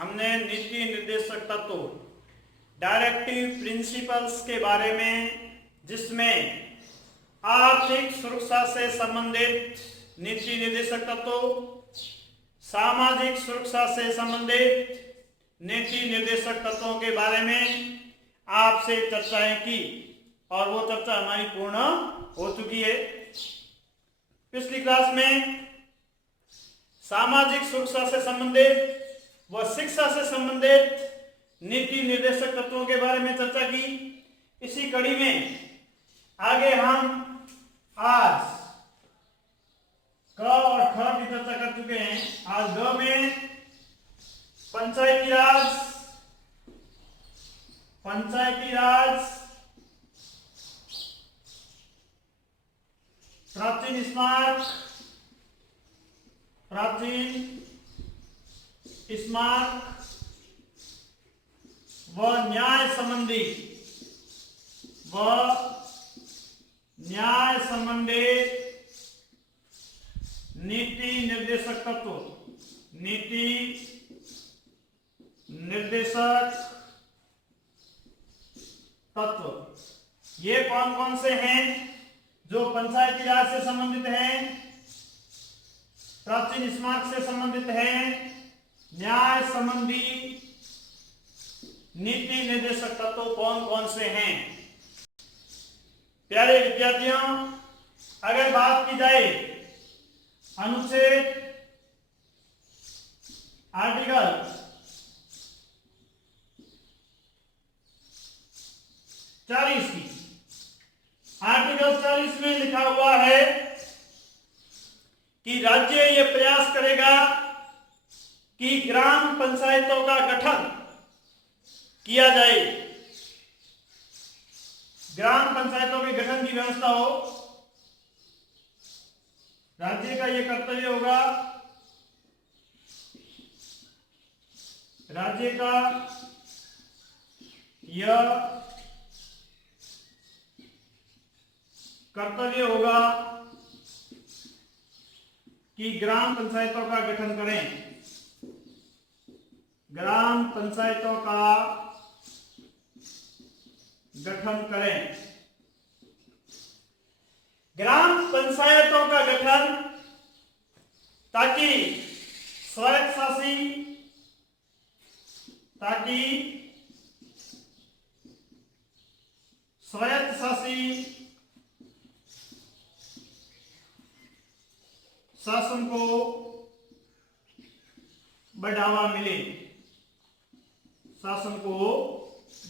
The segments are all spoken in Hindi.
हमने नीति निर्देशक तत्व डायरेक्टिव प्रिंसिपल्स के बारे में, जिसमें आर्थिक सुरक्षा से संबंधित नीति निर्देशक तत्व, सामाजिक सुरक्षा से संबंधित नीति निर्देशक तत्वों के बारे में आपसे चर्चाएं की और वो चर्चा हमारी पूर्ण हो चुकी है। पिछली क्लास में सामाजिक सुरक्षा से संबंधित व शिक्षा से संबंधित नीति निर्देशक तत्वों के बारे में चर्चा की। इसी कड़ी में आगे हम आज क और ख की चर्चा कर चुके हैं। आज ग में पंचायती राज, प्राचीन स्मारक व न्याय संबंधी नीति निर्देशक तत्व ये कौन कौन से हैं जो पंचायती राज से संबंधित हैं, प्राचीन स्मारक से संबंधित हैं, न्याय संबंधी नीति निर्देशक तत्व कौन कौन से हैं। प्यारे विद्यार्थियों, अगर बात की जाए अनुच्छेद आर्टिकल 40 की, आर्टिकल 40 में लिखा हुआ है कि राज्य ये प्रयास करेगा कि ग्राम पंचायतों का गठन किया जाए, ग्राम पंचायतों के गठन की व्यवस्था हो। राज्य का यह कर्तव्य होगा, राज्य का यह कर्तव्य होगा कि ग्राम पंचायतों का गठन करें, ग्राम पंचायतों का गठन करें। ग्राम पंचायतों का गठन ताकि स्वायत्तशासी शासन को बढ़ावा मिले, शासन को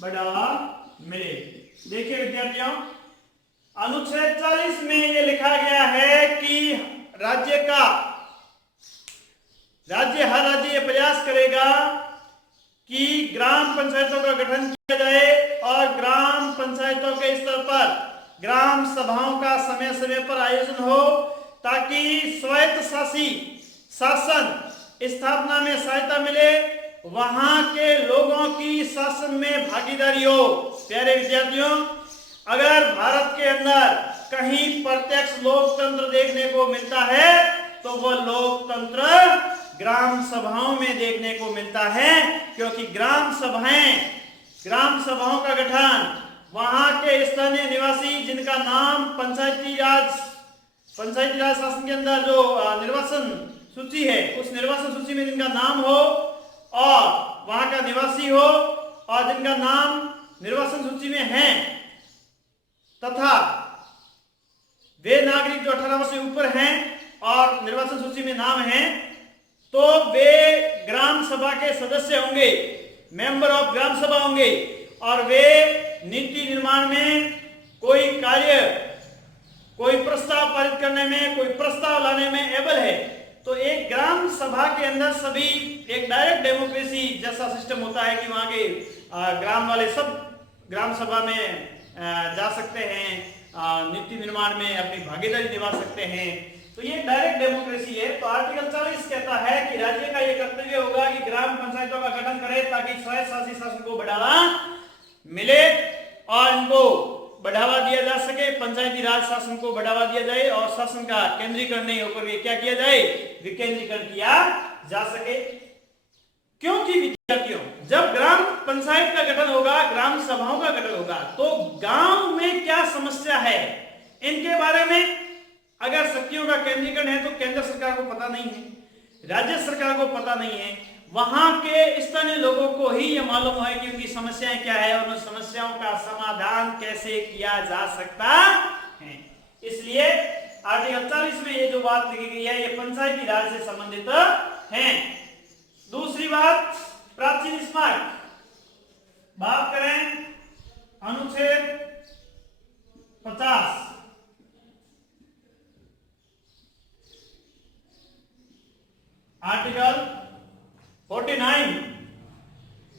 बढ़ावा मिले। देखिए विद्यार्थियों, अनुच्छेद 40 में ये लिखा गया है कि हर राज्य ये प्रयास करेगा कि ग्राम पंचायतों का गठन किया जाए और ग्राम पंचायतों के स्तर पर ग्राम सभाओं का समय समय पर आयोजन हो, ताकि स्वायत्तशासी शासन स्थापना में सहायता मिले, वहां के लोगों की शासन में भागीदारी हो। प्यारे विद्यार्थियों, अगर भारत के अंदर कहीं प्रत्यक्ष लोकतंत्र देखने को मिलता है तो वह लोकतंत्र ग्राम सभाओं में देखने को मिलता है, क्योंकि ग्राम सभाओं का गठन वहां के स्थानीय निवासी जिनका नाम पंचायती राज शासन के अंदर जो निर्वाचन सूची है, उस निर्वाचन सूची में जिनका नाम हो और वहां का निवासी हो और जिनका नाम निर्वाचन सूची में है तथा वे नागरिक जो 18 वर्ष से ऊपर हैं और निर्वाचन सूची में नाम है, तो वे ग्राम सभा के सदस्य होंगे, मेंबर ऑफ ग्राम सभा होंगे और वे नीति निर्माण में कोई कार्य, कोई प्रस्ताव पारित करने में, कोई प्रस्ताव लाने में एबल है। तो एक ग्राम सभा के अंदर सभी एक डायरेक्ट डेमोक्रेसी जैसा सिस्टम होता है कि वहां के ग्राम वाले सब ग्राम सभा में जा सकते हैं, नीति निर्माण में अपनी भागीदारी निभा सकते हैं। तो ये डायरेक्ट डेमोक्रेसी है। तो आर्टिकल 40 कहता है कि राज्य का यह कर्तव्य होगा कि ग्राम पंचायतों का गठन करे ताकि स्वायत्तशासी शासन को बढ़ावा मिले और इनको बढ़ावा दिया जा सके, पंचायती राज शासन को बढ़ावा दिया जाए और शासन का केंद्रीकरण नहीं होकर के क्या किया जाए, विकेंद्रीकरण किया जा सके। क्योंकि विद्यार्थियों, जब ग्राम पंचायत का गठन होगा, ग्राम सभाओं का गठन होगा, तो गांव में क्या समस्या है इनके बारे में अगर शक्तियों का केंद्रीकरण है तो केंद्र सरकार को पता नहीं है, राज्य सरकार को पता नहीं है, वहां के स्थानीय लोगों को ही यह मालूम है कि उनकी समस्याएं क्या है और उन समस्याओं का समाधान कैसे किया जा सकता है। इसलिए आर्टिकल 40 में ये जो बात लिखी गई है ये पंचायती राज से संबंधित है। दूसरी बात, प्राचीन स्मारक, बात करें अनुच्छेद 50, आर्टिकल 49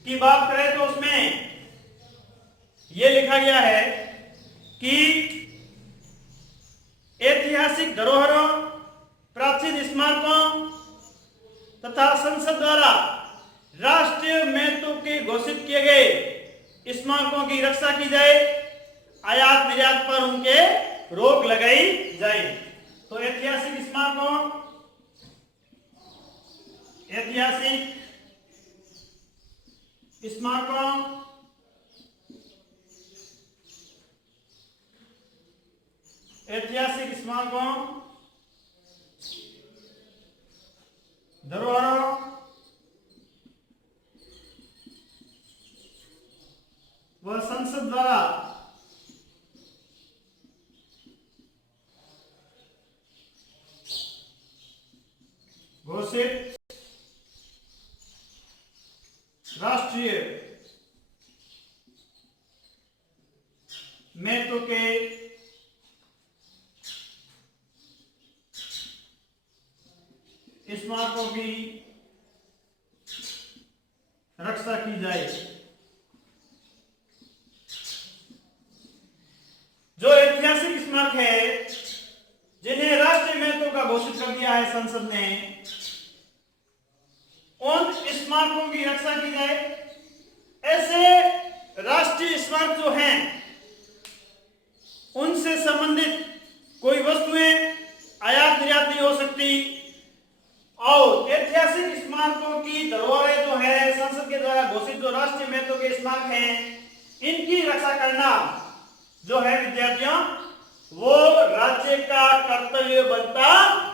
की बात करें तो उसमें यह लिखा गया है कि ऐतिहासिक धरोहरों, प्राचीन स्मारकों तथा संसद द्वारा राष्ट्रीय महत्व के घोषित किए गए स्मारकों की रक्षा की जाए, आयात निर्यात पर उनके रोक लगाई जाए। तो ऐतिहासिक स्मारकों, ऐतिहासिक स्मारकों, ऐतिहासिक स्मारकों, धरोहरों, व संसद द्वारा घोषित राष्ट्रीय महत्व के स्मारकों की रक्षा की जाए। जो ऐतिहासिक स्मारक है जिन्हें राष्ट्रीय महत्व का घोषित कर दिया है संसद ने, उन स्मारकों की रक्षा की जाए। ऐसे राष्ट्रीय स्मारक जो हैं उनसे संबंधित कोई वस्तुएं आयात निर्यात नहीं हो सकती और ऐतिहासिक स्मारकों की धरोहरें जो है संसद के द्वारा घोषित जो राष्ट्रीय महत्व के स्मारक हैं इनकी रक्षा करना जो है विद्यार्थियों वो राज्य का कर्तव्य बनता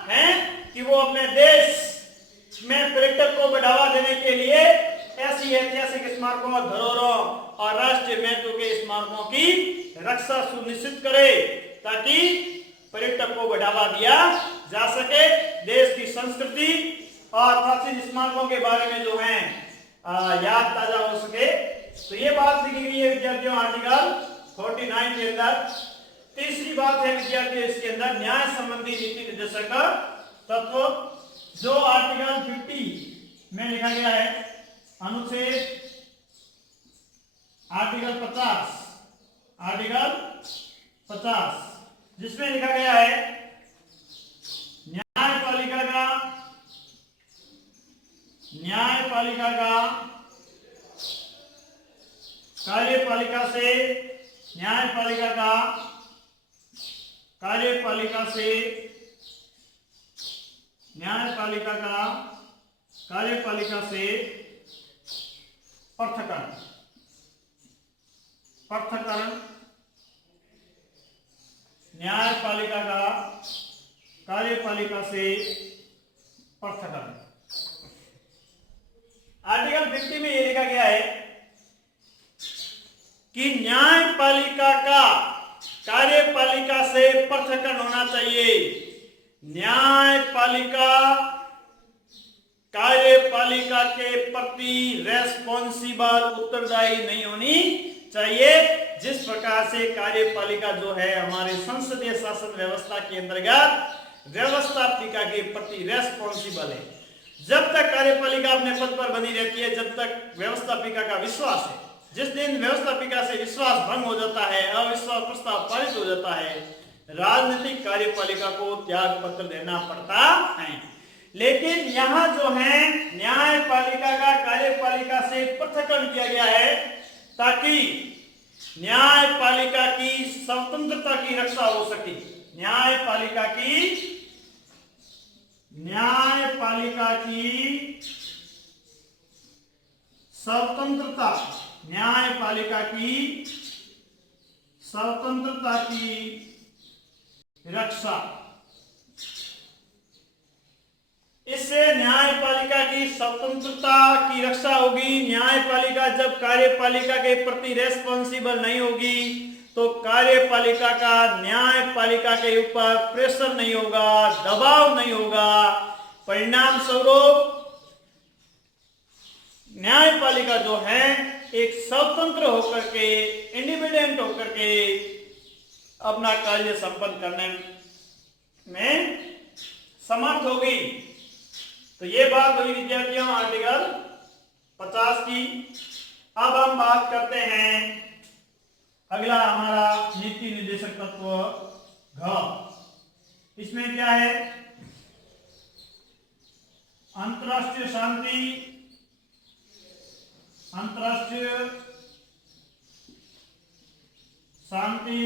है कि वो अपने देश में पर्यटक को बढ़ावा देने के लिए ऐसी ऐतिहासिक स्मारकों और धरोहरों और राष्ट्रीय महत्व के स्मारकों की रक्षा सुनिश्चित करे ताकि पर्यटक को बढ़ावा दिया जा सके, देश की संस्कृति और प्राचीन स्मारकों के बारे में जो है याद ताजा हो सके। तो ये बात लिखी गई है विद्यार्थियों आर्टिकल 49 के अंदर। तीसरी बात है विद्यार्थियों इसके अंदर न्याय संबंधी नीति निर्देशक तत्व जो आर्टिकल 50 में लिखा गया है, अनुच्छेद आर्टिकल 50 जिसमें लिखा गया है न्यायपालिका का कार्यपालिका से पृथक्करण न्यायपालिका का कार्यपालिका से पृथक्करण। आर्टिकल 50 में यह लिखा गया है कि न्यायपालिका का कार्यपालिका से पृथक्करण होना चाहिए। न्यायपालिका कार्यपालिका के प्रति रेस्पॉन्सिबल उत्तरदायी नहीं होनी चाहिए। जिस प्रकार से कार्यपालिका जो है हमारे संसदीय शासन व्यवस्था के अंतर्गत व्यवस्थापिका के प्रति रेस्पॉन्सिबल है। जब तक कार्यपालिका अपने पद पर बनी रहती है, जब तक व्यवस्थापिका का विश्वास है, जिस दिन व्यवस्थापिका से विश्वास भंग हो जाता है, अविश्वास प्रस्ताव पारित हो जाता है, राजनीतिक कार्यपालिका को त्याग पत्र देना पड़ता है। लेकिन यहां जो है न्यायपालिका का कार्यपालिका से पृथक्करण किया गया है ताकि न्यायपालिका की स्वतंत्रता की रक्षा हो सके। न्यायपालिका की स्वतंत्रता, न्यायपालिका की स्वतंत्रता की रक्षा। इससे न्यायपालिका की स्वतंत्रता की रक्षा होगी। न्यायपालिका जब कार्यपालिका के प्रति रेस्पॉन्सिबल नहीं होगी तो कार्यपालिका का न्यायपालिका के ऊपर प्रेशर नहीं होगा, दबाव नहीं होगा। परिणाम स्वरूप न्यायपालिका जो है एक स्वतंत्र होकर के, इंडिपेंडेंट होकर के अपना कार्य संपन्न करने में समर्थ होगी। तो ये बात हुई विद्यार्थियों आर्टिकल 50 की। अब हम बात करते हैं अगला हमारा नीति निर्देशक तत्व घ। इसमें क्या है? अंतरराष्ट्रीय शांति, अंतरराष्ट्रीय शांति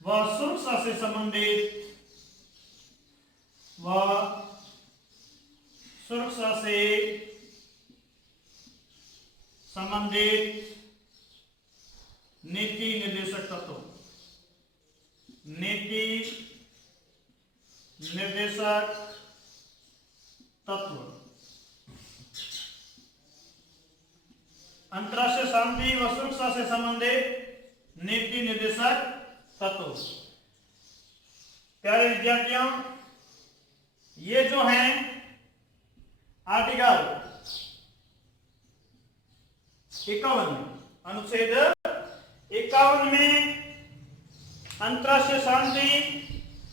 व सुरक्षा से संबंधित नीति निर्देशक तत्व, नीति निर्देशक तत्व। अंतरराष्ट्रीय शांति व सुरक्षा से संबंधित नीति निर्देशक तत्व। प्यारे विद्यार्थियों, ये जो है आर्टिकल 51 अनुच्छेद 51 में अंतरराष्ट्रीय शांति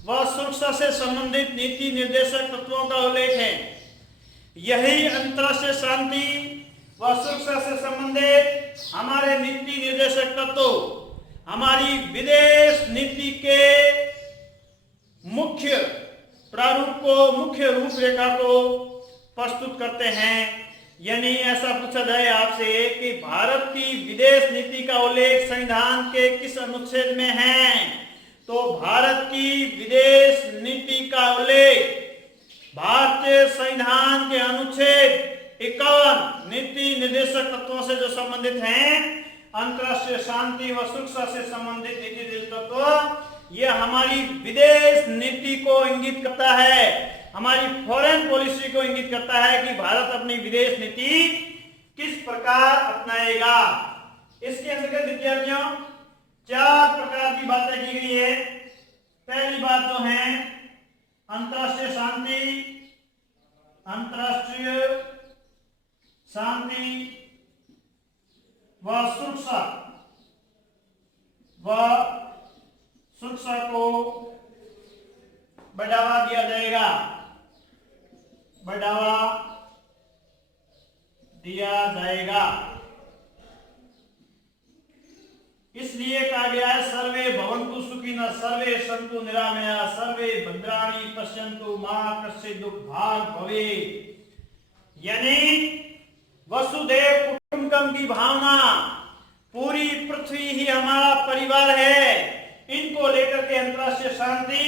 व सुरक्षा से संबंधित नीति निर्देशक तत्वों का उल्लेख है। यही अंतरराष्ट्रीय शांति व सुरक्षा से संबंधित हमारे नीति निर्देशक तत्व हमारी विदेश नीति के मुख्य प्रारूप को, मुख्य रूपरेखा को प्रस्तुत करते हैं। यानी ऐसा पूछा जाए आपसे कि भारत की विदेश नीति का उल्लेख संविधान के किस अनुच्छेद में है, तो भारत की विदेश नीति का उल्लेख भारतीय संविधान के अनुच्छेद 51 नीति निर्देशक तत्वों से जो संबंधित हैं, अंतरराष्ट्रीय शांति व सुरक्षा से संबंधित नीति निर्देशक तत्व, यह हमारी विदेश नीति को इंगित करता है, हमारी फॉरेन पॉलिसी को इंगित करता है कि भारत अपनी विदेश नीति किस प्रकार अपनाएगा। इसके अंतर्गत विद्यार्थियों 4 प्रकार की बातें की गई है। पहली बात जो है अंतरराष्ट्रीय शांति, अंतरराष्ट्रीय शांति व सुरक्षा को बढ़ावा दिया जाएगा, बढ़ावा दिया जाएगा। इसलिए कहा गया है सर्वे भवन्तु सुखिनः, सर्वे सन्तु निरामया, सर्वे भद्राणि पश्यन्तु मा कश्चित् दुःखभाग् भवेत्। यानी वसुधैव कुटुम्बकम की भावना, पूरी पृथ्वी ही हमारा परिवार है, इनको लेकर के अंतरराष्ट्रीय शांति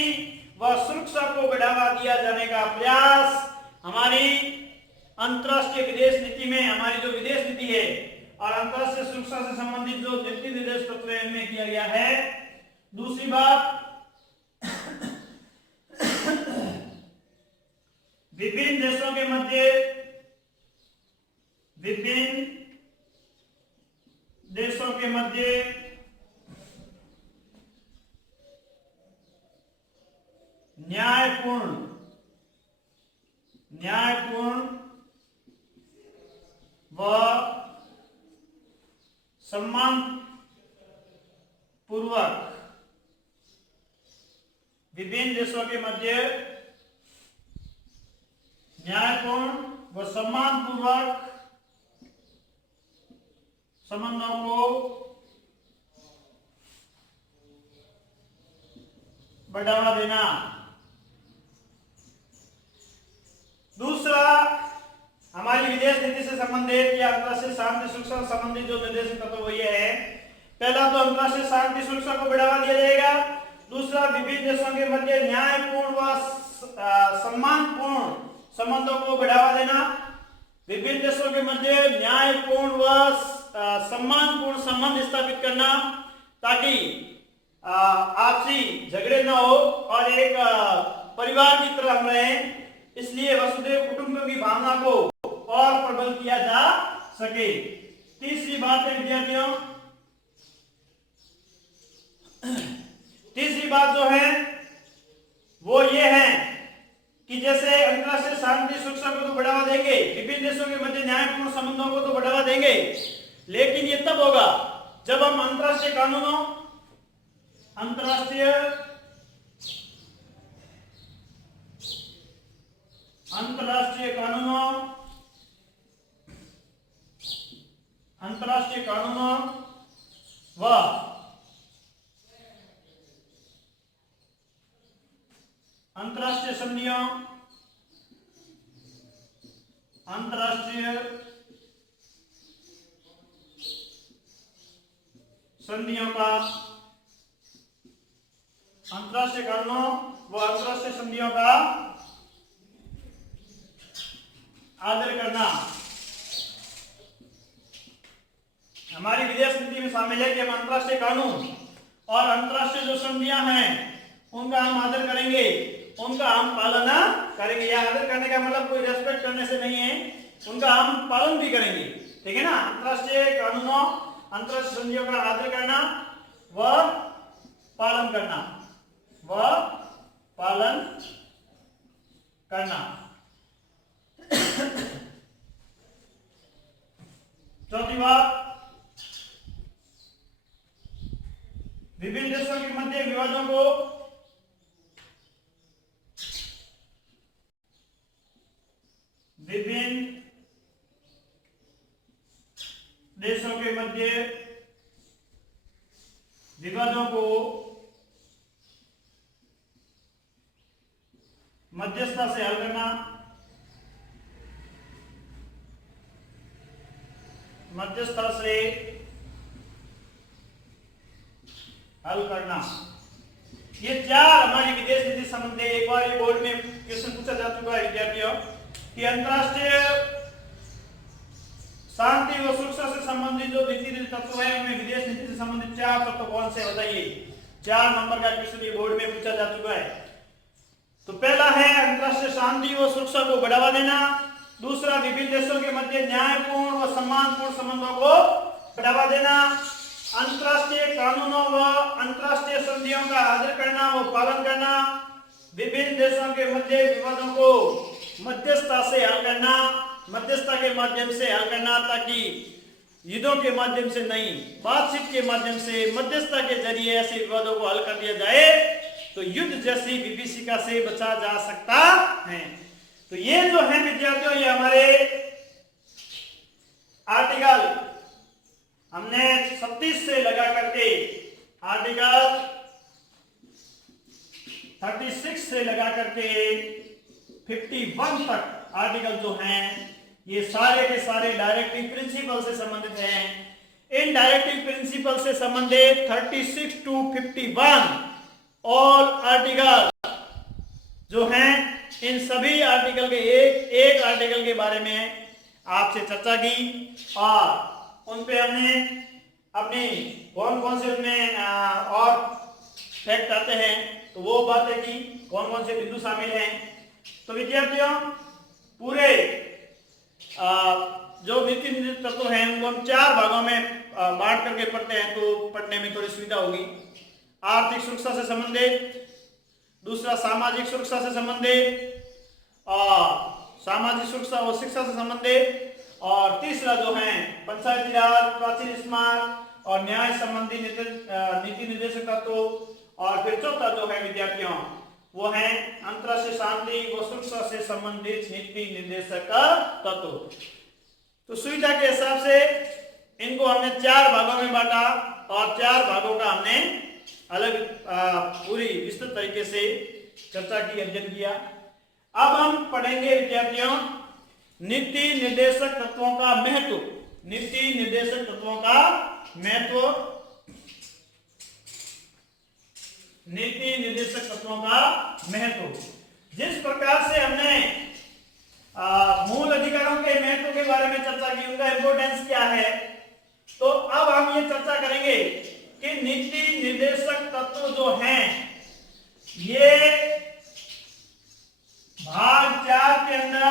व सुरक्षा को बढ़ावा दिया जाने का प्रयास हमारी अंतरराष्ट्रीय विदेश नीति में, हमारी जो विदेश नीति है और अंतरराष्ट्रीय सुरक्षा से संबंधित जो नीति निर्देश तत्व है इनमें किया गया है। दूसरी बात विभिन्न देशों के मध्य, विभिन्न देशों के मध्य न्यायपूर्ण व सम्मान पूर्वक, विभिन्न देशों के मध्य न्यायपूर्ण व सम्मान पूर्वक संबंधों को बढ़ावा देना। दूसरा हमारी विदेश नीति से संबंधित या अंतरराष्ट्रीय शांति सुरक्षा से संबंधित जो निर्देशक तत्व ये है, पहला तो अंतरराष्ट्रीय शांति सुरक्षा को बढ़ावा दिया जाएगा। दूसरा विभिन्न देशों के मध्य न्यायपूर्ण व सम्मानपूर्ण संबंधों को बढ़ावा देना। विभिन्न देशों के मध्य न्यायपूर्ण व सम्मानपूर्ण संबंध स्थापित करना, ताकि आपसी झगड़े न हो और एक परिवार की तरह हम रहें। इसलिए वसुधैव कुटुंबकम की भावना को और प्रबल किया जा सके। तीसरी बात है विद्यार्थियों, तीसरी बात जो है वो ये है कि जैसे अंतरराष्ट्रीय शांति सुरक्षा को तो बढ़ावा देंगे, विभिन्न देशों के मध्य न्यायपूर्ण संबंधों को तो बढ़ावा देंगे, लेकिन ये तब होगा जब हम अंतरराष्ट्रीय कानूनों, अंतरराष्ट्रीय कानूनों व अंतरराष्ट्रीय संधियों का, अंतरराष्ट्रीय कानूनों व अंतरराष्ट्रीय संधियों का आदर करना हमारी विदेश नीति में शामिल है कि हम अंतरराष्ट्रीय कानून और अंतरराष्ट्रीय जो संधियां हैं उनका हम आदर करेंगे, उनका हम पालन करेंगे। या आदर करने का मतलब कोई रेस्पेक्ट करने से नहीं है, उनका हम पालन भी करेंगे, ठीक है ना। अंतरराष्ट्रीय कानूनों, अंतरराष्ट्रीय संधियों का आदर करना व पालन करना, चौथी बात, विभिन्न देशों के मध्य विवादों को मध्यस्थता से हल करना, मध्यस्थता से हल करना। ये चार हमारी विदेश नीति संबंधी, एक बार ये बोर्ड में क्वेश्चन पूछा जा चुका है विद्यार्थियों कि अंतरराष्ट्रीय शांति व सुरक्षा से संबंधित जो नीति तत्व है उनमें विदेश नीति से संबंधित चार तत्व कौन से बताइए। 4 नंबर का क्वेश्चन ये बोर्ड में पूछा जा चुका है। तो पहला है अंतरराष्ट्रीय शांति व सुरक्षा को बढ़ावा देना, दूसरा विभिन्न देशों के मध्य न्यायपूर्ण व सम्मानपूर्ण संबंधों को बढ़ावा देना, अंतरराष्ट्रीय कानूनों व अंतरराष्ट्रीय संधियों का आदर करना व पालन करना, विभिन्न देशों के मध्य विवादों को मध्यस्थता से हल करना, मध्यस्थता के माध्यम से हल करना, ताकि युद्धों के माध्यम से नहीं, बातचीत के माध्यम से, मध्यस्थता के जरिए ऐसे विवादों को हल कर दिया जाए तो युद्ध जैसी विभीषिका से बचा जा सकता है। तो ये जो है विद्यार्थियों, ये हमारे आर्टिकल हमने 36 से लगा करके आर्टिकल 36 से लगा करके 51 तक आर्टिकल जो हैं ये सारे के सारे डायरेक्टिव प्रिंसिपल से संबंधित हैं। इन डायरेक्टिव प्रिंसिपल से संबंधित 36 to 51 ऑल आर्टिकल जो हैं, इन सभी आर्टिकल के एक आर्टिकल के बारे में आपसे चर्चा की और उन पे हमने अपनी कौन कौन से उनमें और फैक्ट आते हैं तो वो बातें की, कौन कौन से बिंदु शामिल हैं। तो विद्यार्थियों, पूरे जो नीति तत्व हैं उनको हम 4 भागों में बांट करके पढ़ते हैं तो पढ़ने में थोड़ी सुविधा होगी। आर्थिक सुरक्षा से संबंधित, दूसरा सामाजिक सुरक्षा से संबंधित, सामाजिक सुरक्षा और शिक्षा से संबंधित, और तीसरा जो है पंचायती राज, प्राचीन स्मारक और न्याय संबंधी नीति निर्देशक तत्व, और फिर चौथा जो है विद्यार्थियों वो है अंतरराष्ट्रीय शांति व सुरक्षा से संबंधित नीति निर्देशक तत्व। तो सुविधा के हिसाब से इनको हमने 4 भागों में बांटा और 4 भागों का हमने अलग पूरी विस्तृत तरीके से चर्चा की, अध्ययन किया। अब हम पढ़ेंगे विद्यार्थियों नीति निर्देशक तत्वों का महत्व, नीति निर्देशक तत्वों का महत्व, नीति निर्देशक तत्वों का महत्व। जिस प्रकार से हमने मूल अधिकारों के महत्व के बारे में चर्चा की, उनका इंपोर्टेंस क्या है। तो अब हम ये चर्चा करेंगे कि नीति निर्देशक तत्व जो हैं ये भाग 4 के अंदर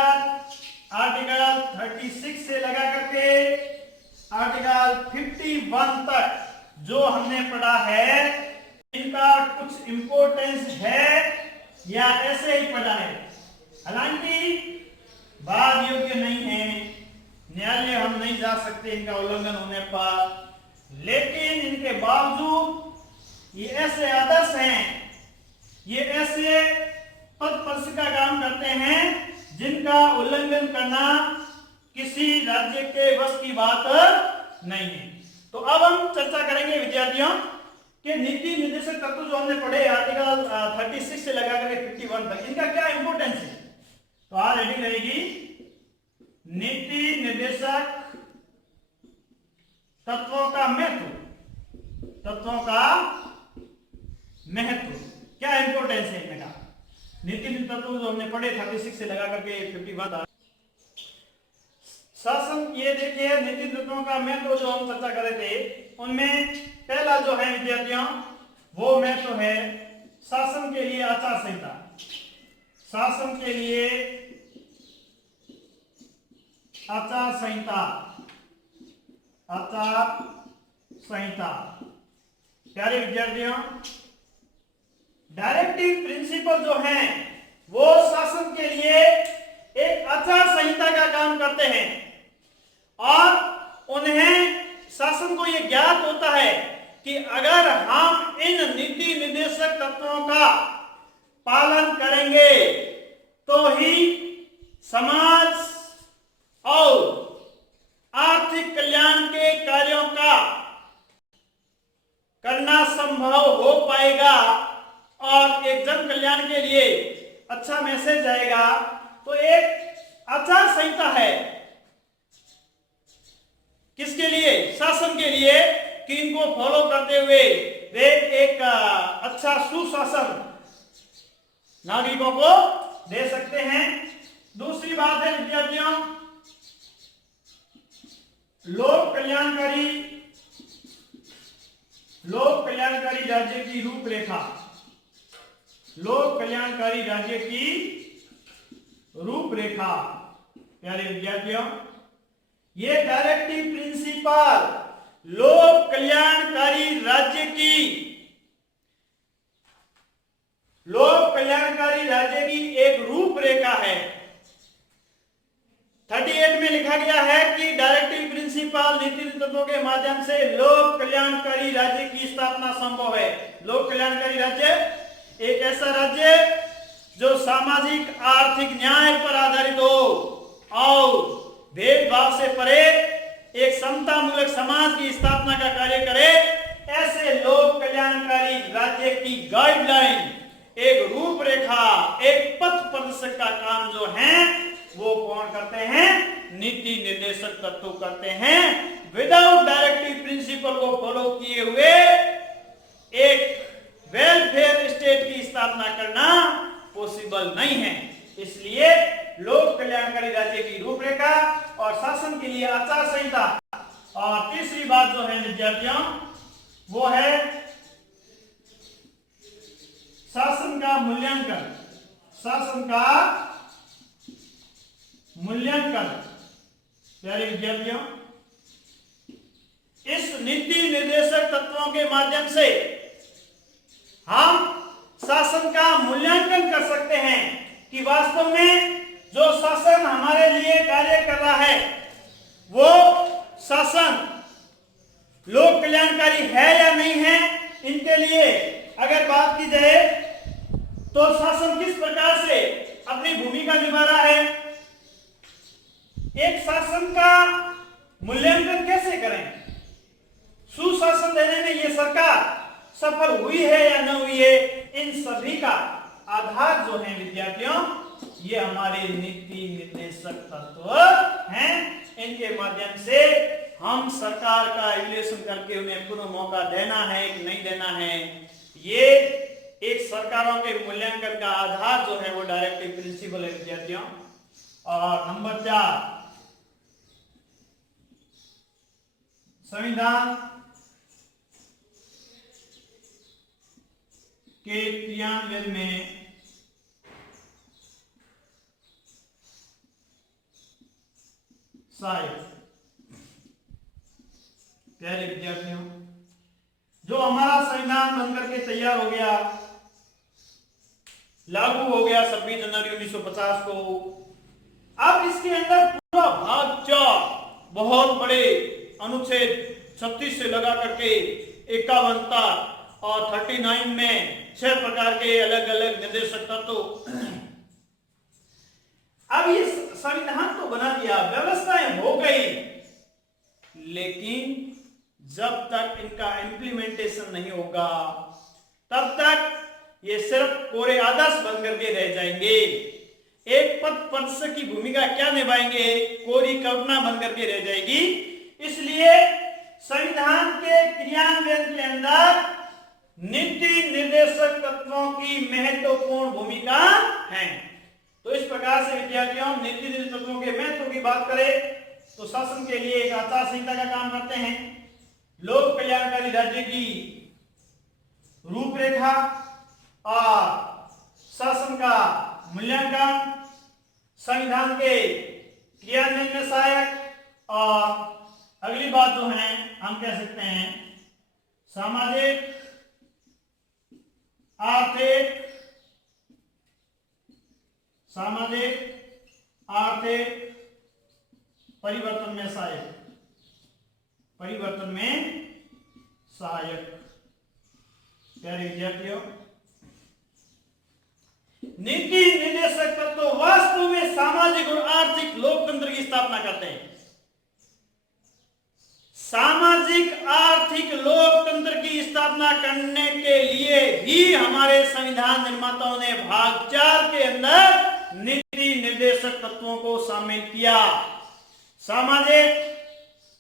आर्टिकल 36 से लगा करके आर्टिकल 51 तक जो हमने पढ़ा है, इनका कुछ इंपोर्टेंस है या ऐसे ही पढ़ा है, हालांकि बात योग्य नहीं है, न्यायालय हम नहीं जा सकते इनका उल्लंघन होने पर, लेकिन इनके बावजूद ये ऐसे आदर्श हैं, ये ऐसे पद स्पर्श का काम करते हैं जिनका उल्लंघन करना किसी राज्य के वश की बात नहीं है। तो अब हम चर्चा करेंगे विद्यार्थियों कि नीति निर्देशक तत्व जो हमने पढ़े आर्टिकल 36 से लगा करके 51 तक, इनका क्या इंपोर्टेंस है। तो आज हेडिंग रहेगी नीति निर्देशक तत्वों का महत्व, तत्वों का महत्व, क्या इंपोर्टेंस है इनका। नीति तत्व जो हमने पढ़े 36 से लगा करके 51 शासन, ये देखिए नीति तत्वों का महत्व जो हम चर्चा कर रहे थे, उनमें पहला जो है विद्यार्थियों वो महत्व है शासन के लिए आचार संहिता। शासन के लिए आचार संहिता, आचार संहिता। प्यारे विद्यार्थियों, डायरेक्टिव प्रिंसिपल जो हैं वो शासन के लिए एक आचार संहिता का काम करते हैं और उन्हें शासन को यह ज्ञात होता है कि अगर हम इन नीति निर्देशक तत्वों का पालन करेंगे तो ही समाज और आर्थिक कल्याण के कार्यों का करना संभव हो पाएगा और एक जन कल्याण के लिए अच्छा मैसेज जाएगा। तो एक आचार संहिता है किसके लिए, शासन के लिए, कि इनको फॉलो करते हुए वे एक अच्छा सुशासन नागरिकों को दे सकते हैं। दूसरी बात है विद्यार्थियों लोक कल्याणकारी राज्य की रूपरेखा, लोक कल्याणकारी राज्य की रूपरेखा। प्यारे विद्यार्थियों, ये डायरेक्टिव प्रिंसिपल लोक कल्याणकारी राज्य की, लोक कल्याणकारी राज्य की एक रूपरेखा है। 38 में लिखा गया है कि डायरेक्टिव प्रिंसिपल नीति तत्वों के माध्यम से लोक कल्याणकारी राज्य की स्थापना संभव है। लोक कल्याणकारी राज्य एक ऐसा राज्य जो सामाजिक आर्थिक न्याय पर आधारित हो और भेदभाव से परे एक समता मूलक समाज की स्थापना का कार्य करे। ऐसे लोक कल्याणकारी राज्य की गाइडलाइन, एक रूपरेखा, एक पथ प्रदर्शक का काम जो है वो कौन करते हैं, नीति निर्देशक तत्व करते हैं। विदाउट डायरेक्टिव प्रिंसिपल को फॉलो किए हुए एक वेलफेयर स्टेट की स्थापना करना पॉसिबल नहीं है। इसलिए लोक कल्याणकारी राज्य की रूपरेखा और शासन के लिए आचार संहिता। और तीसरी बात जो है विद्यार्थियों वो है शासन का मूल्यांकन, शासन का मूल्यांकन। प्यारे विद्यार्थियों, इस नीति निर्देशक तत्वों के माध्यम से हम शासन का मूल्यांकन कर सकते हैं कि वास्तव में जो शासन हमारे लिए कार्य कर रहा है वो शासन लोक कल्याणकारी है या नहीं है। इनके लिए अगर बात की जाए तो शासन किस प्रकार से अपनी भूमिका निभा रहा है, एक शासन का मूल्यांकन कैसे करें, सुशासन देने में ये सरकार सफल हुई है या न हुई है, इन सभी का आधार जो है विद्यार्थियों ये हमारे नीति निर्देशक तत्व हैं। इनके माध्यम से हम सरकार का इवैल्यूएशन करके उन्हें पुनः मौका देना है कि नहीं देना है, ये एक सरकारों के मूल्यांकन का आधार जो है वो डायरेक्टिव प्रिंसिपल है विद्यार्थियों। और नंबर 4 संविधान के क्रियान्वयन में सहायक। प्यारे विद्यार्थियों, जो हमारा संविधान बनकर के तैयार हो गया, लागू हो गया 26 जनवरी 1950 को, अब इसके अंदर पूरा भाग 4 बहुत बड़े अनुच्छेद 36 से लगा करके 51 तक और 39 में 6 प्रकार के अलग अलग निर्देशक तत्व। अब ये संविधान तो बना दिया, व्यवस्थाएं हो गई, लेकिन जब तक इनका इम्प्लीमेंटेशन नहीं होगा तब तक ये सिर्फ कोरे आदर्श बनकर के रह जाएंगे। एक पथ प्रदर्शक की भूमिका क्या निभाएंगे? कोरी कल्पना बनकर के रह जाएगी। इसलिए संविधान के क्रियान्वयन के अंदर नीति निर्देशक तत्वों की महत्वपूर्ण भूमिका है। तो इस प्रकार से विद्यार्थियों, नीति निर्देशक तत्वों के महत्व की बात करें तो शासन के लिए एक आचार संहिता का काम करते हैं, लोक कल्याणकारी राज्य की रूपरेखा और शासन का मूल्यांकन, संविधान के क्रियान्वयन में सहायक, और अगली बात जो है हम कह सकते हैं सामाजिक आर्थिक परिवर्तन में सहायक। प्यारे विद्यार्थियों, नीति निर्देशक तत्व वास्तव में सामाजिक और आर्थिक लोकतंत्र की स्थापना करते हैं। सामाजिक आर्थिक लोकतंत्र की स्थापना करने के लिए ही हमारे संविधान निर्माताओं ने भाग 4 के अंदर नीति निर्देशक तत्वों को शामिल किया। सामाजिक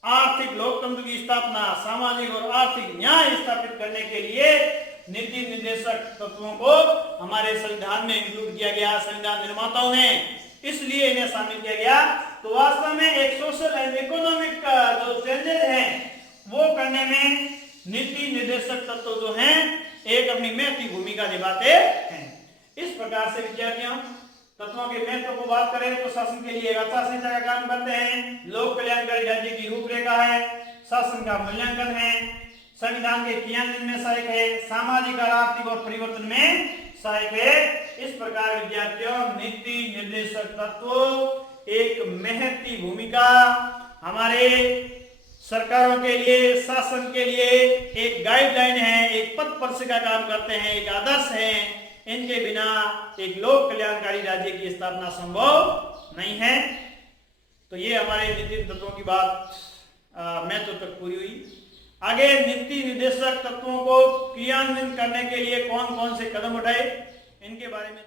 आर्थिक लोकतंत्र की स्थापना, सामाजिक और आर्थिक न्याय स्थापित करने के लिए नीति निर्देशक तत्वों को हमारे संविधान में इंक्लूड किया गया, संविधान निर्माताओं ने, इसलिए इन्हें शामिल किया गया। तो वास्तव में एक सोशल एंड इकोनॉमिक जो चेंजेस हैं वो करने में नीति निर्देशक तत्व जो हैं एक अपनी महत्वपूर्ण भूमिका निभाते हैं। इस प्रकार से विद्यार्थियों, तत्वों के महत्व को बात करें तो शासन के लिए आचार संहिता का काम करते हैं, लोक कल्याणकारी राज्य की रूपरेखा है, शासन का मूल्यांकन है, संविधान के क्रियान्वयन में सहायक है, सामाजिक और आर्थिक और परिवर्तन में सहायक है। इस प्रकार विद्यार्थियों, नीति निर्देशक तत्व एक महत्वपूर्ण भूमिका हमारे सरकारों के लिए, शासन के लिए एक गाइडलाइन है, एक पथ प्रदर्शक का काम करते हैं, एक आदर्श है। इनके बिना एक लोक कल्याणकारी राज्य की स्थापना संभव नहीं है। तो ये हमारे नीति तत्वों की बात महत्व तक पूरी हुई। आगे नीति निर्देशक तत्वों को क्रियान्वयन करने के लिए कौन कौन से कदम उठाए, इनके बारे में